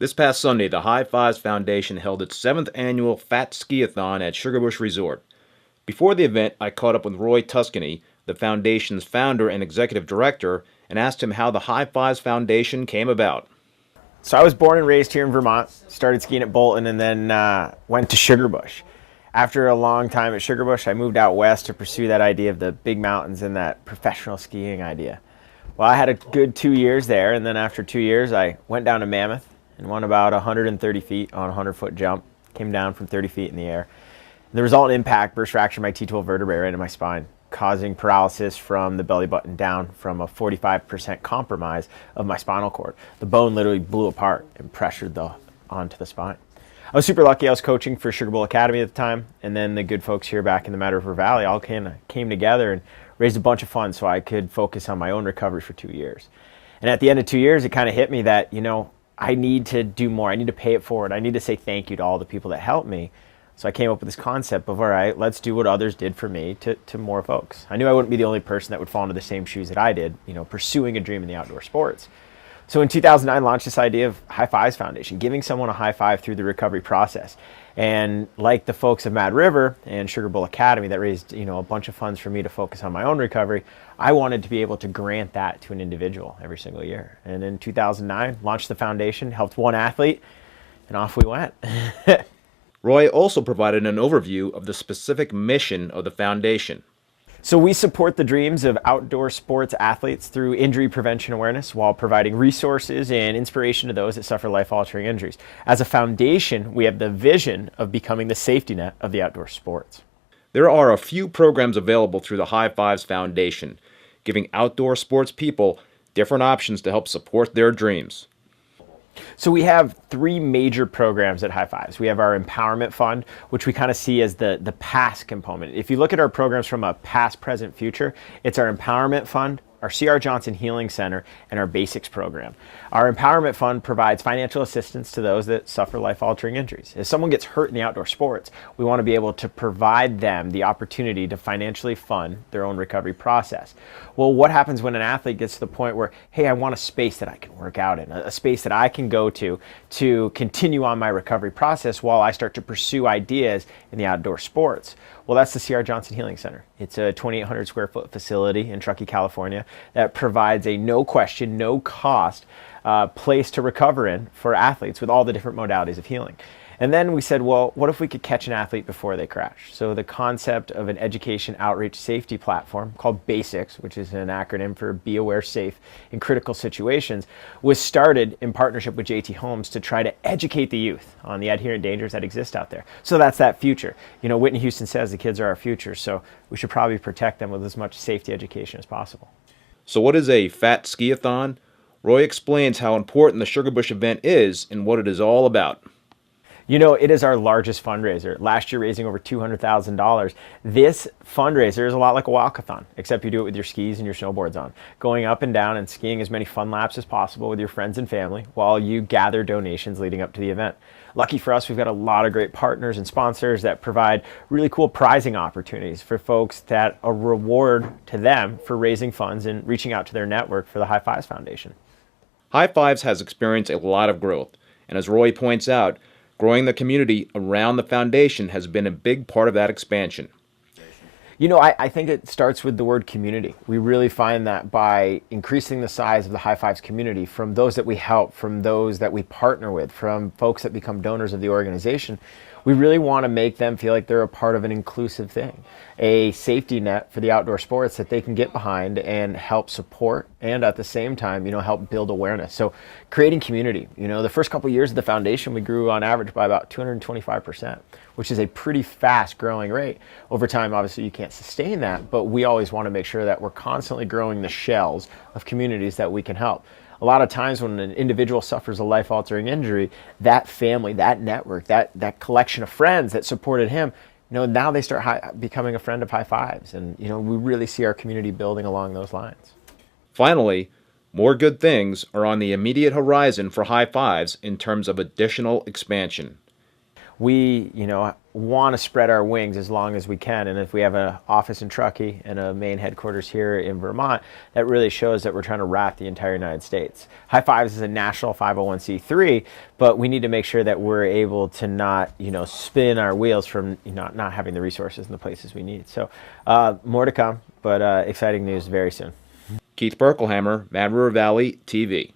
This past Sunday, the High Fives Foundation held its 7th annual Fat Ski-A-Thon at Sugarbush Resort. Before the event, I caught up with Roy Tuscany, the foundation's founder and executive director, and asked him how the High Fives Foundation came about. So I was born and raised here in Vermont, started skiing at Bolton, and then went to Sugarbush. After a long time at Sugarbush, I moved out west to pursue that idea of the big mountains and that professional skiing idea. Well, I had a good 2 years there, and then after 2 years, I went down to Mammoth and won about 130 feet on a 100-foot jump, came down from 30 feet in the air. The resultant impact burst fractured my T12 vertebrae right in my spine, causing paralysis from the belly button down from a 45% compromise of my spinal cord. The bone literally blew apart and pressured onto the spine. I was super lucky. I was coaching for Sugarbush Academy at the time, and then the good folks here back in the Mad River Valley all came together and raised a bunch of funds so I could focus on my own recovery for 2 years. And at the end of 2 years, it kind of hit me that, I need to do more. I need to pay it forward. I need to say thank you to all the people that helped me. So I came up with this concept of, all right, let's do what others did for me to more folks. I knew I wouldn't be the only person that would fall into the same shoes that I did, pursuing a dream in the outdoor sports. So in 2009, I launched this idea of High Fives Foundation, giving someone a high five through the recovery process. And like the folks of Mad River and Sugarbush Academy that raised, a bunch of funds for me to focus on my own recovery, I wanted to be able to grant that to an individual every single year. And in 2009, launched the foundation, helped one athlete, and off we went. Roy also provided an overview of the specific mission of the foundation. So we support the dreams of outdoor sports athletes through injury prevention awareness while providing resources and inspiration to those that suffer life-altering injuries. As a foundation, we have the vision of becoming the safety net of the outdoor sports. There are a few programs available through the High Fives Foundation, giving outdoor sports people different options to help support their dreams. So we have three major programs at High Fives. We have our Empowerment Fund, which we kind of see as the past component. If you look at our programs from a past, present, future, it's our Empowerment Fund, our C.R. Johnson Healing Center, and our Basics program. Our Empowerment Fund provides financial assistance to those that suffer life-altering injuries. If someone gets hurt in the outdoor sports, we want to be able to provide them the opportunity to financially fund their own recovery process. Well, what happens when an athlete gets to the point where, hey, I want a space that I can work out in, a space that I can go to continue on my recovery process while I start to pursue ideas in the outdoor sports? Well, that's the C.R. Johnson Healing Center. It's a 2,800 square foot facility in Truckee, California that provides a no question, no cost place to recover in for athletes with all the different modalities of healing. And then we said, well, what if we could catch an athlete before they crash? So the concept of an education outreach safety platform called BASICS, which is an acronym for Be Aware Safe in Critical Situations, was started in partnership with JT Holmes to try to educate the youth on the adherent dangers that exist out there. So that's that future. Whitney Houston says the kids are our future, so we should probably protect them with as much safety education as possible. So what is a Fat Ski-A-Thon? Roy explains how important the Sugarbush event is and what it is all about. It is our largest fundraiser. Last year, raising over $200,000. This fundraiser is a lot like a walkathon, except you do it with your skis and your snowboards on, going up and down and skiing as many fun laps as possible with your friends and family while you gather donations leading up to the event. Lucky for us, we've got a lot of great partners and sponsors that provide really cool prizing opportunities for folks that a reward to them for raising funds and reaching out to their network for the High Fives Foundation. High Fives has experienced a lot of growth, and as Roy points out, growing the community around the foundation has been a big part of that expansion. I think it starts with the word community. We really find that by increasing the size of the High Fives community, from those that we help, from those that we partner with, from folks that become donors of the organization, we really want to make them feel like they're a part of an inclusive thing, a safety net for the outdoor sports that they can get behind and help support, and at the same time, help build awareness. So creating community. The first couple of years of the foundation, we grew on average by about 225%, which is a pretty fast growing rate. Over time, obviously you can't sustain that, but we always want to make sure that we're constantly growing the shells of communities that we can help. A lot of times when an individual suffers a life-altering injury, that family, that network, that collection of friends that supported him, now they start becoming a friend of High Fives. And, we really see our community building along those lines. Finally, more good things are on the immediate horizon for High Fives in terms of additional expansion. We, want to spread our wings as long as we can. And if we have an office in Truckee and a main headquarters here in Vermont, that really shows that we're trying to wrap the entire United States. High Fives is a national 501c3, but we need to make sure that we're able to not, spin our wheels from not having the resources in the places we need. So more to come, but exciting news very soon. Keith Berkelhammer, Mad River Valley TV.